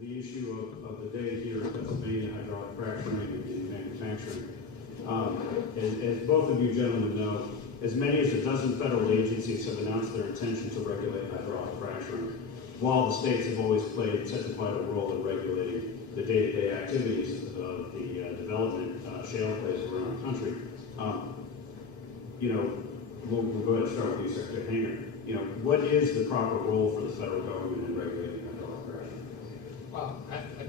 the issue of the day here in Pennsylvania, hydraulic fracturing and manufacturing. As both of you gentlemen know, as many as a dozen federal agencies have announced their intention to regulate hydraulic fracturing, while the states have always played such a vital role in regulating the day-to-day activities of the development shale plays around the country. We'll go ahead and start with you, Secretary Hanger. What is the proper role for the federal government in regulating hydraulic fracturing? Well,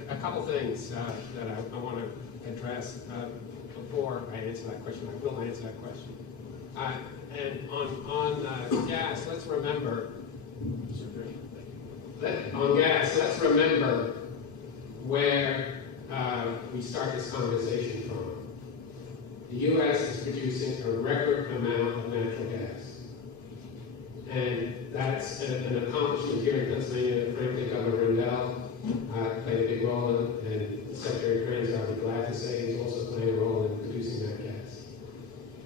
a couple things that I want to address before I answer that question. I will answer that question. And on gas, let's remember. Let's remember where we start this conversation from. The U.S. is producing a record amount of natural gas. And that's an accomplishment here in Pennsylvania. Frankly, Governor Rendell played a big role in, and Secretary Krancer, I'll be glad to say, is also playing a role in producing that gas.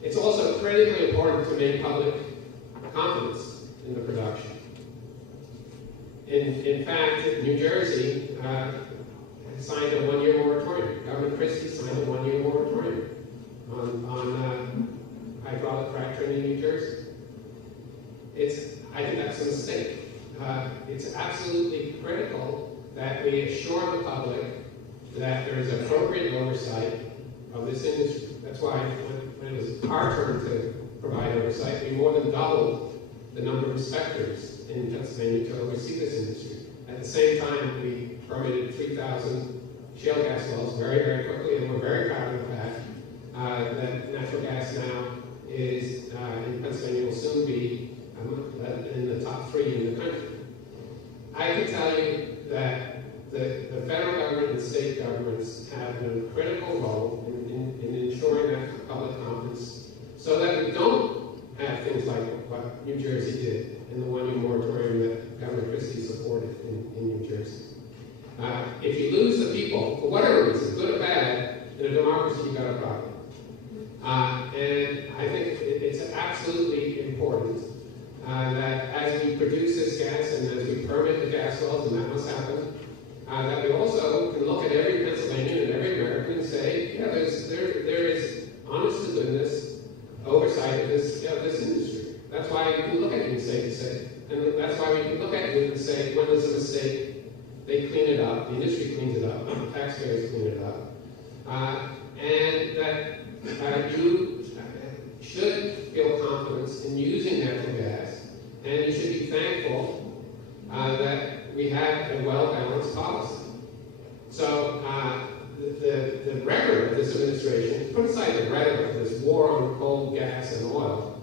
It's also critically important to maintain public confidence in the production. In fact, New Jersey signed a one-year moratorium. Governor Christie signed a one-year moratorium on hydraulic fracturing in New Jersey. I think that's a mistake. It's absolutely critical that we assure the public that there is appropriate oversight of this industry. That's why when it was our turn to provide oversight, we more than doubled the number of inspectors in Pennsylvania to oversee this industry. At the same time, we permitted 3,000 shale gas wells very, very quickly, and we're very proud of the fact that natural gas now is, in Pennsylvania, will soon be in the top 3 in the country. I can tell you that the federal government and state governments have a critical role in ensuring that public confidence so that we don't have things like what New Jersey did in the one-year moratorium that Governor Christie supported in New Jersey. If you lose the people, for whatever reason, good or bad, in a democracy, you've got a problem. And I think it's absolutely important that as we produce this gas and as we permit the gas wells, and that must happen, that we also can look at every Pennsylvanian and every American and say, yeah, there is honest to goodness oversight of this industry. That's why we can look at you and say, and that's why we can look at you and say, when there's a mistake, they clean it up, the industry cleans it up, the taxpayers clean it up, and that you should feel confidence in using natural gas, and you should be thankful that we have a well-balanced policy. So the record of this administration, put aside the rhetoric of this war on coal, gas, and oil,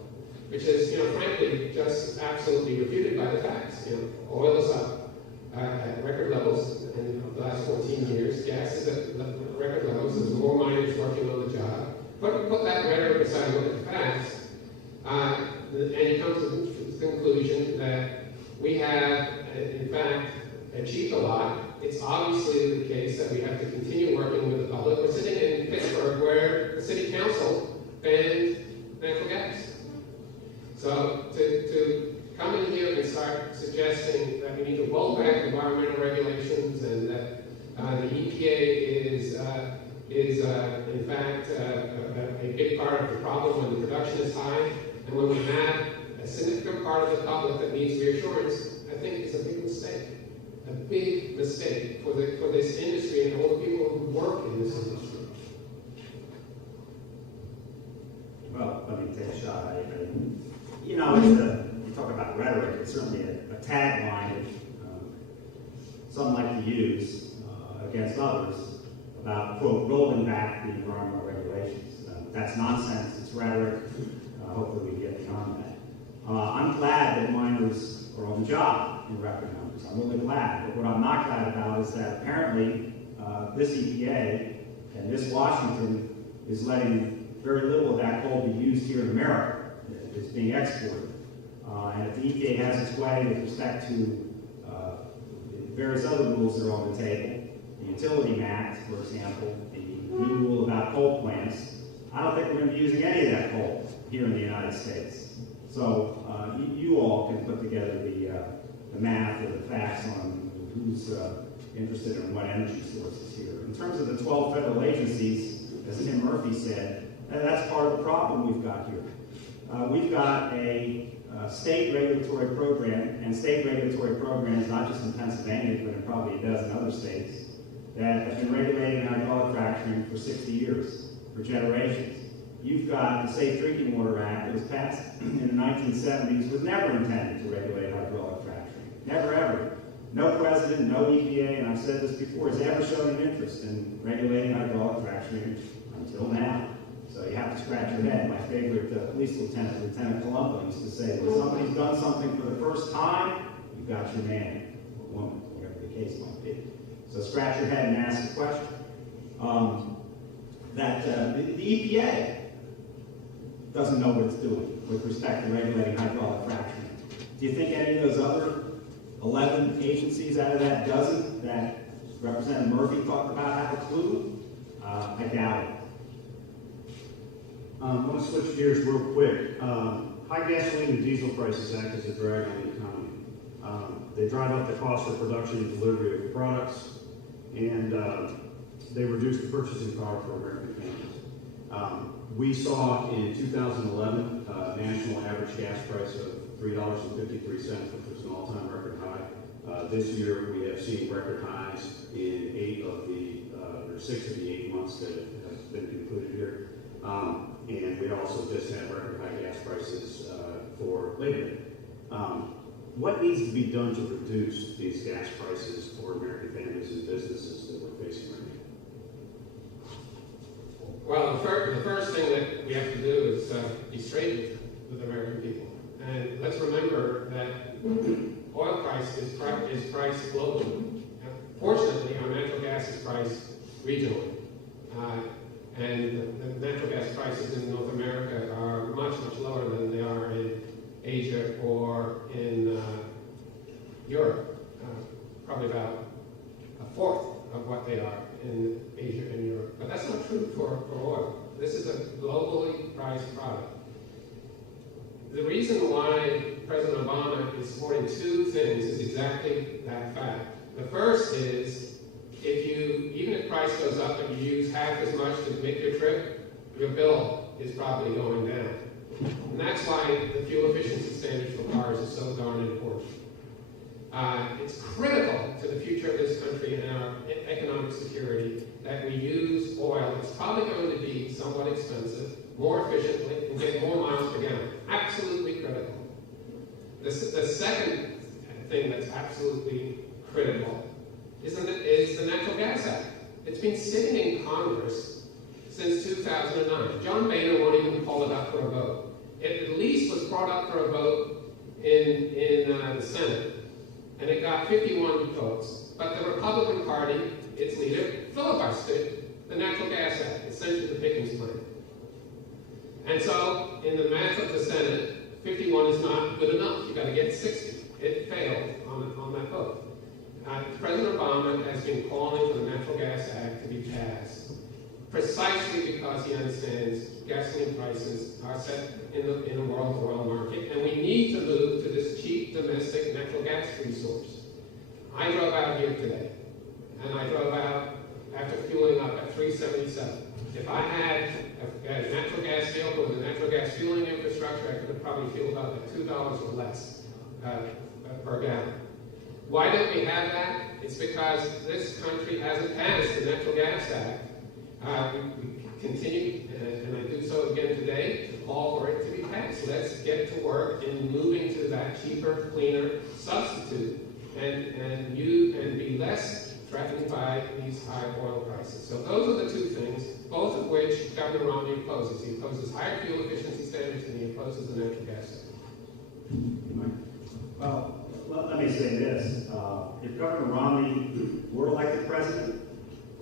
which is, frankly, just absolutely refuted by the facts. Oil is up at record levels in the last 14 years. Gas is at record levels. There's more miners working on the job. Put that rhetoric aside and look at the facts, and you come to the conclusion that we have, in fact, achieved a lot. It's obviously the case that we have to continue working with the public. We're sitting in Pittsburgh where the city council banned natural gas. So to come in here and start suggesting that we need to roll back environmental regulations and that the EPA is in fact a big part of the problem when the production is high, and when we have a significant part of the public that needs reassurance, I think it's a big mistake. A big mistake for this industry and all the people who work in this industry. Well, let me take a shot. You talk about rhetoric. It's certainly a tagline some like to use against others about, quote, rolling back the environmental regulations. That's nonsense. It's rhetoric. Hopefully we get beyond that. I'm glad that miners are on the job in record numbers. I'm really glad. But what I'm not glad about is that apparently this EPA and this Washington is letting very little of that coal be used here in America. It's being exported. And if the EPA has its way with respect to various other rules that are on the table, the Utility Act, for example, the new rule about coal plants, I don't think we're going to be using any of that coal here in the United States. So you all can put together the math or the facts on who's interested in what energy sources here. In terms of the 12 federal agencies, as Tim Murphy said, that's part of the problem we've got here. We've got a state regulatory program, and state regulatory programs, not just in Pennsylvania, but in probably a dozen other states, that have been regulating hydraulic fracturing for 60 years, for generations. You've got the Safe Drinking Water Act that was passed in the 1970s, was never intended to regulate hydraulic fracturing. Never, ever. No president, no EPA, and I've said this before, has ever shown an interest in regulating hydraulic fracturing until now. So you have to scratch your head. My favorite police lieutenant, Lieutenant Columbo, used to say, when somebody's done something for the first time, you've got your man or woman, whatever the case might be. So scratch your head and ask the question. The EPA doesn't know what it's doing with respect to regulating hydraulic fracturing. Do you think any of those other 11 agencies out of that dozen that Representative Murphy talked about have a clue? I doubt it. I want to switch gears real quick. High gasoline and diesel prices act as a drag on the economy. They drive up the cost for production and delivery of products, and they reduce the purchasing power for American families. We saw in 2011 a national average gas price of $3.53, which was an all-time record high. This year we have seen record highs in 6 of the 8 months that have been concluded here. And we also just had record high gas prices for Labor Day. What needs to be done to reduce these gas prices for American families and businesses that we're facing right now? Well, the first thing that we have to do is be straight with American people. And let's remember that oil price is priced globally. Fortunately, our natural gas is priced regionally. And the natural gas prices in North America are much, much lower than they are in Asia or in Europe. Probably about a fourth of what they are in Asia and Europe. But that's not true for oil. This is a globally priced product. The reason why President Obama is supporting two things is exactly that fact. The first is, even if price goes up and you use half as much to make your trip, your bill is probably going down. And that's why the fuel efficiency standard for cars is so darn important. It's critical to the future of this country and our economic security that we use oil. It's probably going to be somewhat expensive, more efficiently, and get more miles per gallon. Absolutely critical. The second thing that's absolutely critical is the Natural Gas Act. It's been sitting in Congress since 2009. John Boehner won't even call it up for a vote. It at least was brought up for a vote in the Senate, and it got 51 votes. But the Republican Party, its leader, filibustered the Natural Gas Act, essentially the Pickens plan. And so, in the math of the Senate, 51 is not good enough. You've got to get 60. It failed on that vote. President Obama has been calling for the Natural Gas Act to be passed precisely because he understands gasoline prices are set in a world oil market, and we need to move to this cheap domestic natural gas resource. I drove out here today, and I drove out after fueling up at 377. If I had a natural gas vehicle with a natural gas fueling infrastructure, I could have probably fueled up at $2 or less per gallon. Why don't we have that? It's because this country hasn't passed the Natural Gas Act. We continue, and I do so again today, to call for it to be passed. Let's get to work in moving to that cheaper, cleaner substitute and be less threatened by these high oil prices. So those are the two things, both of which Governor Romney opposes. He opposes higher fuel efficiency standards, and he opposes the natural gas standard. Well, let me say this. If Governor Romney were elected president,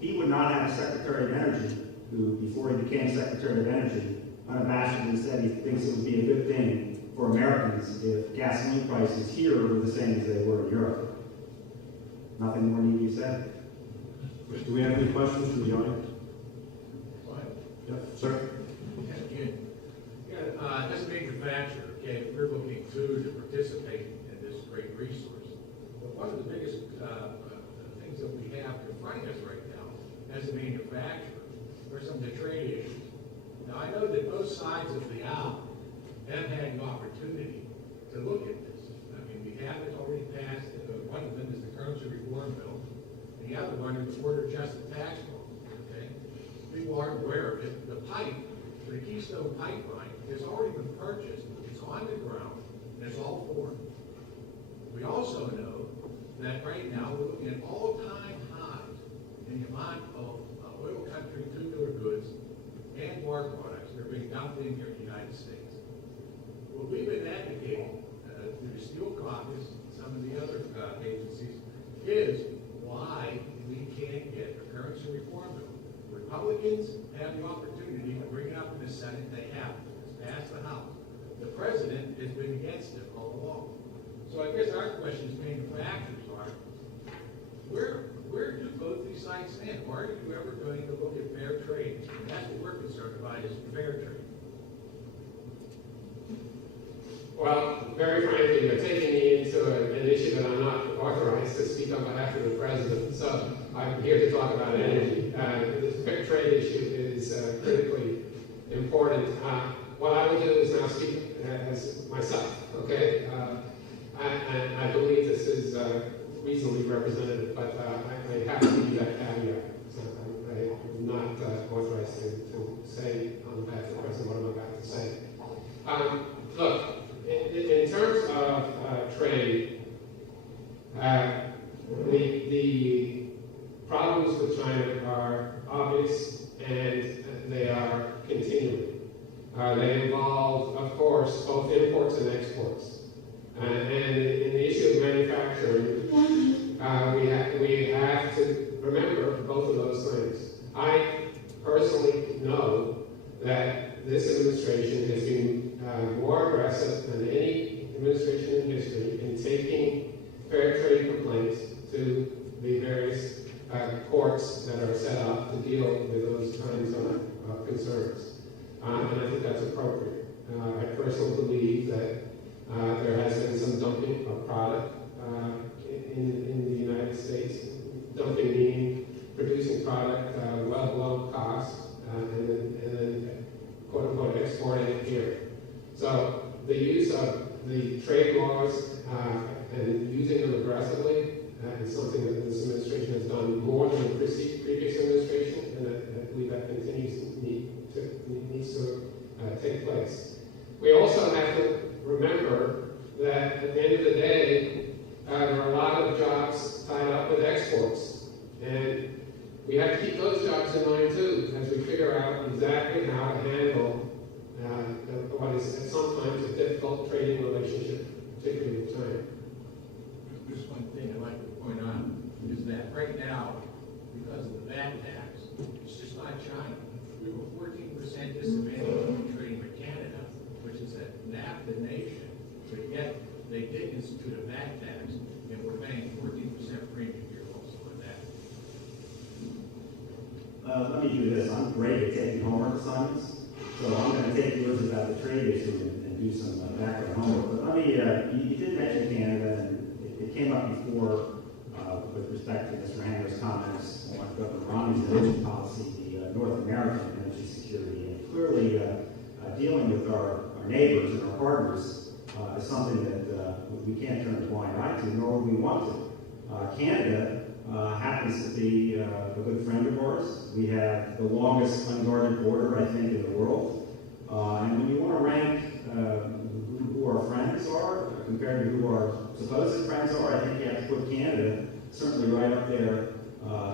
he would not have a Secretary of Energy who, before he became Secretary of Energy, unabashedly said he thinks it would be a good thing for Americans if gasoline prices here were the same as they were in Europe. Nothing more need be said. Do we have any questions from the audience? Yep, sir. As a manufacturer, okay, we're looking to participate in this great resource. But one of the biggest things that we some of the trade issues. Now, I know that both sides of the aisle have had an opportunity to look at this. I mean, we have it already passed, one of them is the currency reform bill, and the other one is the border adjusted tax law, okay? People aren't aware of it. The pipe, the Keystone Pipeline, has already been purchased, it's on the ground, and it's all formed. We also know that right now we're looking at all-time highs in the amount of oil country tubular goods and war products that are being dumped in here in the United States. What we've been advocating through the Steel Caucus, some of the other agencies, is why we can't get a currency reform bill. Republicans have the opportunity to bring it up in the Senate. They have. It's passed the House. The president has been against it all along. So I guess our question as manufacturers are, where do both these sides stand? Why are you ever going to look at fair trade? And that's what we're concerned about, is fair trade. Well, very frankly, you're taking me into an issue that I'm not authorized to speak on behalf of the president. So I'm here to talk about energy. The fair trade issue is critically important. What I will do is now speak as myself, okay? I believe this is reasonably representative, but I have to give you that caveat. So I'm not authorized to say on behalf of the president what I'm about to say. Look, in terms of trade, the problems with China are obvious and they are continuing. They involve, of course, both imports and exports. And in the issue of manufacturing, we have to remember both of those things. I personally know that this administration has been more aggressive than any administration in history in taking fair trade complaints to the various courts that are set up to deal with those kinds of concerns. And I think that's appropriate. I personally believe that there has been some dumping of product in the United States. Dumping meaning producing product well below cost and then quote unquote exporting it here. So the use of the trade laws and using them aggressively is something that this administration has done more than the previous administration, and I believe that needs to take place. We also have to remember that at the end of the day, there are a lot of jobs tied up with exports, and we have to keep those jobs in mind too as we figure out exactly how to handle what is sometimes a difficult trading relationship, particularly with China. Just one thing I'd like to point out is that right now, because of the VAT tax, it's just not China. We have a 14% disadvantage in trading with Canada, which is a NAFTA nation, but yet they did institute a VAT tax, and we're paying 14% premium here also on that. Let me do this. I'm great at taking homework assignments, so I'm going to take yours about the trade issue and do some background homework. But let me, you did mention Canada, and it came up before with respect to Mr. Hanger's comments on Governor Romney's energy policy, the North American energy security, and clearly dealing with our neighbors and our partners is something that we can't turn a blind eye to, nor would we want to. Canada happens to be a good friend of ours. We have the longest unguarded border, I think, in the world. And when you want to rank who our friends are compared to who our supposed friends are, I think you have to put Canada certainly right up there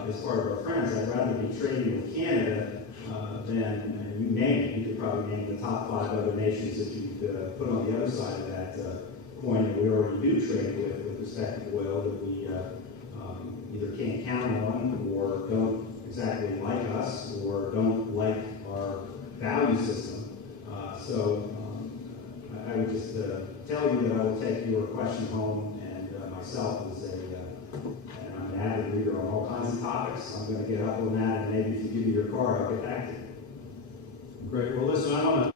as part of our friends. I'd rather be trading with Canada than, you name it, you could probably name the top 5 other nations that you'd put on the other side of that coin that we already do trade with respect to oil that we either can't count on or don't exactly like us or don't like our value system. So I would just tell you that I will take your question home, and myself and I'm an avid reader on all kinds of topics. I'm going to get up on that, and maybe if you give me your card, I'll get back to you. Great. Well, listen, I want to